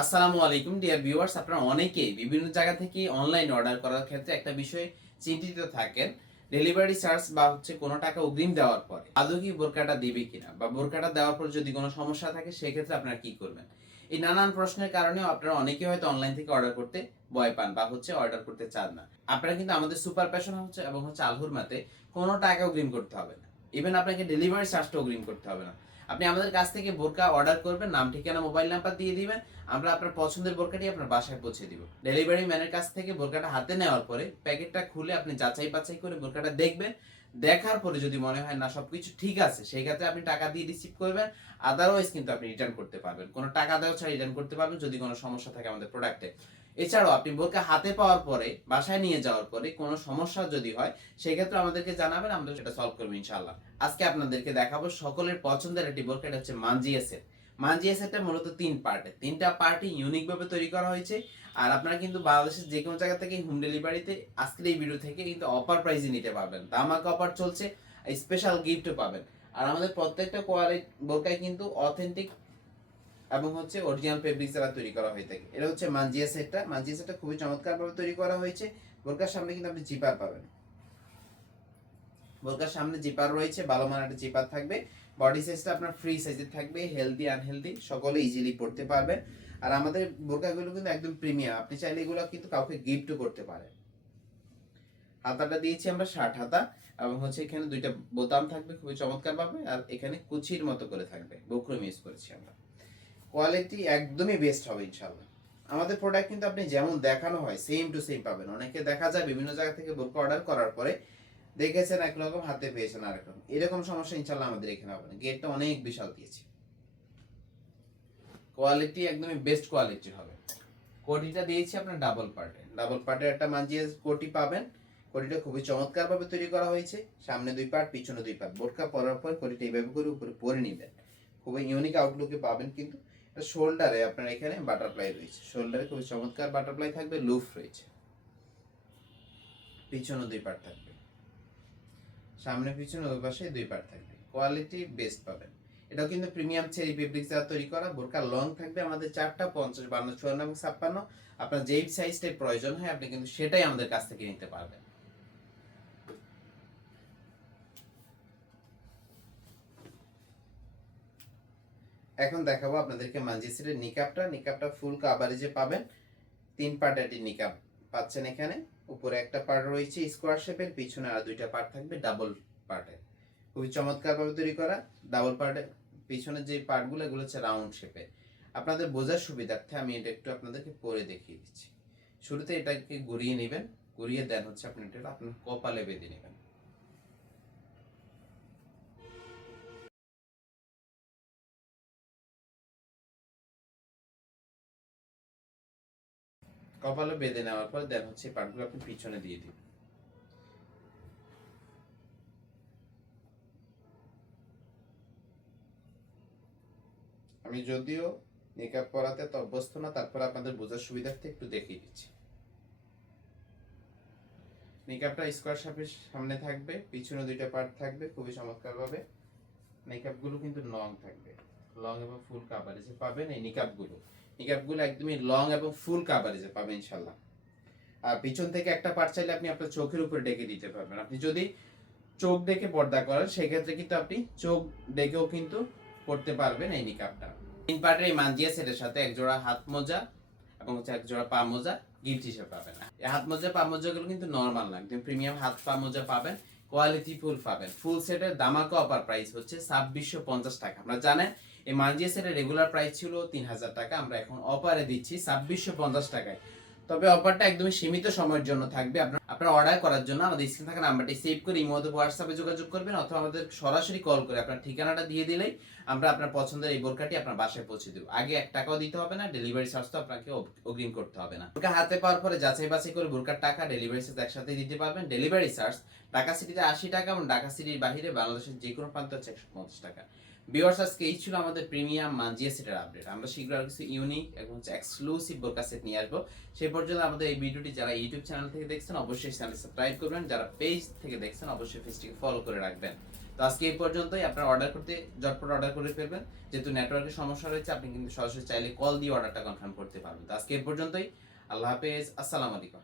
আসসালামু আলাইকুম dear viewers, আপনারা অনেকেই বিভিন্ন জায়গা থেকে অনলাইন অর্ডার করার ক্ষেত্রে একটা বিষয় চিন্তিত থাকেন। ডেলিভারি চার্জ বা কোনো টাকা অগ্রিম দেওয়ার পরে আদৌ কি বোরকাটা দিবে কিনা, বা বোরকাটা দেওয়ার পর যদি কোনো সমস্যা থাকে সেক্ষেত্রে আপনারা কি করবেন। এই নানান প্রশ্নের কারণেও আপনারা অনেকেই হয়তো অনলাইন থেকে অর্ডার করতে ভয় পান বা অর্ডার করতে চান না। আপনারা কিন্তু আমাদের সুপার প্যাশন এবং আলহুর মাতে কোনো টাকা অগ্রিম করতে হবে না। ইভেন আপনাকে ডেলিভারি চার্জটা অগ্রিম করতে হবে না। আপনি আমাদের কাছ থেকে বোরকা অর্ডার করবেন, নাম ঠিকানা মোবাইল নাম্বার দিয়ে দিবেন, আমরা আপনার পছন্দের বোরকাটি আপনার বাসায় পৌঁছে দিব। ডেলিভারি ম্যানের কাছ থেকে বোরকাটা হাতে নেওয়ার পরে প্যাকেটটা খুলে আপনি যাচাই বাছাই করে বোরকাটা দেখবেন। দেখার পরে যদি মনে হয় না সবকিছু ঠিক আছে, সেই ক্ষেত্রে আপনি টাকা দিয়ে রিসিভ করবেন। আদারওয়াইজ কিন্তু আপনি রিটার্ন করতে পারবেন, কোনো টাকা দেওয়া ছাড়া রিটার্ন করতে পারবেন যদি কোনো সমস্যা থাকে আমাদের প্রোডাক্টে। এছাড়াও আপনি বোরকা হাতে পাওয়ার পরে বাসায় নিয়ে যাওয়ার পরে কোনো সমস্যা যদি হয় সেই ক্ষেত্রে আমাদেরকে জানাবেন, আমরা সেটা সলভ করবো ইনশাআল্লাহ। আজকে আপনাদেরকে দেখাবো সকলের পছন্দের একটি বোরকা, এটা হচ্ছে মানজিয়া সেট। মানজিয়া সেটটা মূলত তিনটা পার্টি ইউনিক ভাবে তৈরি করা হয়েছে। আর আপনারা কিন্তু বাংলাদেশের যে কোনো জায়গা থেকে হোম ডেলিভারিতে আজকের এই ভিডিও থেকে কিন্তু অফার প্রাইসে নিতে পারবেন। ধামাকা অফার চলছে, স্পেশাল গিফটও পাবেন। আর আমাদের প্রত্যেকটা কোয়ালিটি বোরকায় কিন্তু অথেন্টিক এবং অরিজিনাল ফেব্রিক দ্বারা তৈরি করা হয়ে থাকে। এটা হচ্ছে মানজিয়া সেটটা। মানজিয়া সেটটা খুবই চমৎকার ভাবে তৈরি করা হয়েছে। বোরকার সামনে কিন্তু আপনি জিপার পাবেন। বোরকার সামনে জিপার রয়েছে, ভালো মানের একটা জিপার থাকবে। বডি সাইজটা আপনার ফ্রি সাইজের থাকবে, হেলদি আনহেলদি সকলে ইজিলি পড়তে পারবেন। আর আমাদের বোরকাগুলো কিন্তু একদম প্রিমিয়াম, আপনি চাইলে এগুলো কিন্তু কাউকে গিফটও করতে পারেন। হাতাটা দিয়েছি আমরা 60 হাতা, এবং এখানে দুইটা বোতাম থাকবে খুবই চমৎকার ভাবে। আর এখানে কুচির মতো করে থাকবে, বক্রম ইউজ করেছি আমরা। কোয়ালিটি একদমই বেস্ট হবে ইনশাআল্লাহ। আমাদের প্রোডাক্ট কিন্তু আপনি যেমন দেখানো হয় সেম টু সেম পাবেন। অনেকে দেখা যায় বিভিন্ন জায়গা থেকে বোরকা অর্ডার করার পরে দেখেছেন একরকম, হাতে পেয়েছেন আরেকরকম, এরকম সমস্যা ইনশাআল্লাহ আমাদের এখানে হবে না। গেটটা অনেক বিশাল দিয়েছি, কোয়ালিটি একদমই বেস্ট কোয়ালিটি হবে। কোটিটা দিয়েছি আপনার ডাবল পার্টের একটা মানজিয়া কোটি পাবেন। কোটিটা খুবই চমৎকার ভাবে তৈরি করা হয়েছে, সামনে দুই পার্ট পিছনে দুই পার্ট। বোরকা পরার পর কোটিটা এইভাবে করে উপরে পরে নেবেন, খুবই ইউনিক আউটলুকে পাবেন। কিন্তু শোল্ডারে আপনার এখানে বাটারফ্লাই রয়েছে, শোল্ডারে খুবই চমৎকার বাটারফ্লাই থাকবে, লুফ রয়েছে। পিছনে দুই পার্ট থাকবে, সামনে পিছনে ওই পাশে দুই পার্ট থাকবে, কোয়ালিটি বেস্ট পাবেন। এটাও কিন্তু প্রিমিয়াম চেরি ফেব্রিক্স দ্বারা তৈরি করা। বোরকা লং থাকবে আমাদের 4টা, 50, 52, 54 এবং 56। আপনার যেই সাইজটাই প্রয়োজন হয় আপনি কিন্তু সেটাই আমাদের কাছ থেকে নিতে পারবেন। এখন দেখাবো আপনাদেরকে মানজিসিরের নিকাবটা ফুল কাভারেজে পাবেন। 3 পার্ট এটি নিকাব পাচ্ছেন এখানে। উপরে একটা পার্ট রয়েছে স্কোয়ার শেপের, পিছনে আর দুইটা পার্ট থাকবে ডাবল পার্টের, খুবই চমৎকার ভাবে তৈরি করা। ডাবল পার্টের পিছনের যে পার্টগুলো এগুলো হচ্ছে রাউন্ড শেপে। আপনাদের বোঝার সুবিধার্থে আমি এটা একটু আপনাদেরকে পরে দেখিয়ে দিচ্ছি। শুরুতে এটাকে ঘুরিয়ে নেবেন, ঘুরিয়ে দেন আপনি এটা আপনার কপালে বেঁধে নেবেন। কপালে বেঁধে নেওয়ার পর দেন পার্টগুলো আপনি পিছনে দিয়ে দিবেন। আমি যদিও মেকআপ করাতে তো অভ্যস্ত না, তারপর আপনাদের বোঝার সুবিধার্থে একটু দেখিয়ে দিচ্ছি। মেকআপটা স্কোয়ার শেপের সামনে থাকবে, পিছনে দুইটা পার্ট থাকবে খুবই চমৎকার ভাবে। মেকআপগুলো কিন্তু লং থাকবে, লং এবং ফুল কাভারেজে পাবেন। এই নিকাবগুলো একদমই লং এবং ফুল কাভারেজে পাবেন ইনশাল্লাহ। আর পিছন থেকে একটা পার্ট চাইলে আপনি আপনার চোখের উপরে ডেকে দিতে পারবেন। আপনি যদি চোখ ডেকে পর্দা করেন সেক্ষেত্রে কিন্তু আপনি চোখ ডেকেও কিন্তু পড়তে পারবেন এই নিকাবটা। 3 পার্টের এই মানজিয়া সেটের সাথে এক জোড়া হাত মোজা এবং এক জোড়া পা মোজা গিফট হিসেবে পাবেন। এই হাত মোজা পা মোজাগুলো কিন্তু নরমাল না, একদম প্রিমিয়াম হাত পা মোজা পাবেন, কোয়ালিটি ফুল পাবেন। ফুল সেটের দামাকা অফার প্রাইস হচ্ছে 2650 টাকা। আপনারা জানেন এই মানজিয়া সেটের রেগুলার প্রাইস ছিল 3000 টাকা, আমরা এখন অফারে দিচ্ছি 2650 টাকায়। তবে অফারটা একদমই সীমিত সময়ের জন্য থাকবে। আপনারা অর্ডার করার জন্য আমাদের স্ক্রিনে থাকা নাম্বারটি সেভ করে ইমো অথবা হোয়াটসঅ্যাপে যোগাযোগ করবেন, অথবা আমাদের সরাসরি কল করে আপনার ঠিকানাটা দিয়ে দিলেই আমরা আপনার পছন্দের এই বোরকাটি আপনার বাসায় পৌঁছে দেব। আগে 1 টাকাও দিতে হবে না, ডেলিভারি চার্জ তো আপনাকে অগ্রিম করতে হবে না। বোরকা হাতে পাওয়ার পরে যাচাই বাছাই করে বোরকার টাকা ডেলিভারি চার্জ একসাথে দিতে পারবেন। ডেলিভারি চার্জ ঢাকা সিটিতে 80 টাকা এবং ঢাকা সিটির বাইরে বাংলাদেশের যে কোনো প্রান্তে হচ্ছে 150 টাকা। ভিউয়ার্স আজকে এই ছিল আমাদের প্রিমিয়াম মানজিয়া সেটের আপডেট। আমরা শীঘ্র আরো কিছু ইউনিক এবং এক্সক্লুসিভ বোরকা সেট নিয়ে আসবো। সেই পর্যন্ত আমাদের এই ভিডিওটি যারা ইউটিউব চ্যানেল থেকে দেখছেন অবশ্যই চ্যানেল সাবস্ক্রাইব করবেন, যারা পেজ থেকে দেখছেন অবশ্যই পেজটিকে ফলো করে রাখবেন। তো আজকে এই পর্যন্তই। আপনারা অর্ডার করতে ঝটপট অর্ডার করে ফেলবেন, যেহেতু নেটওয়ার্কের সমস্যা রয়েছে আপনি কিন্তু সরাসরি চাইলে কল দিয়ে অর্ডারটা কনফার্ম করতে পারবেন। তো আজকে এই পর্যন্তই। আল্লাহ হাফেজ, আসসালামু আলাইকুম।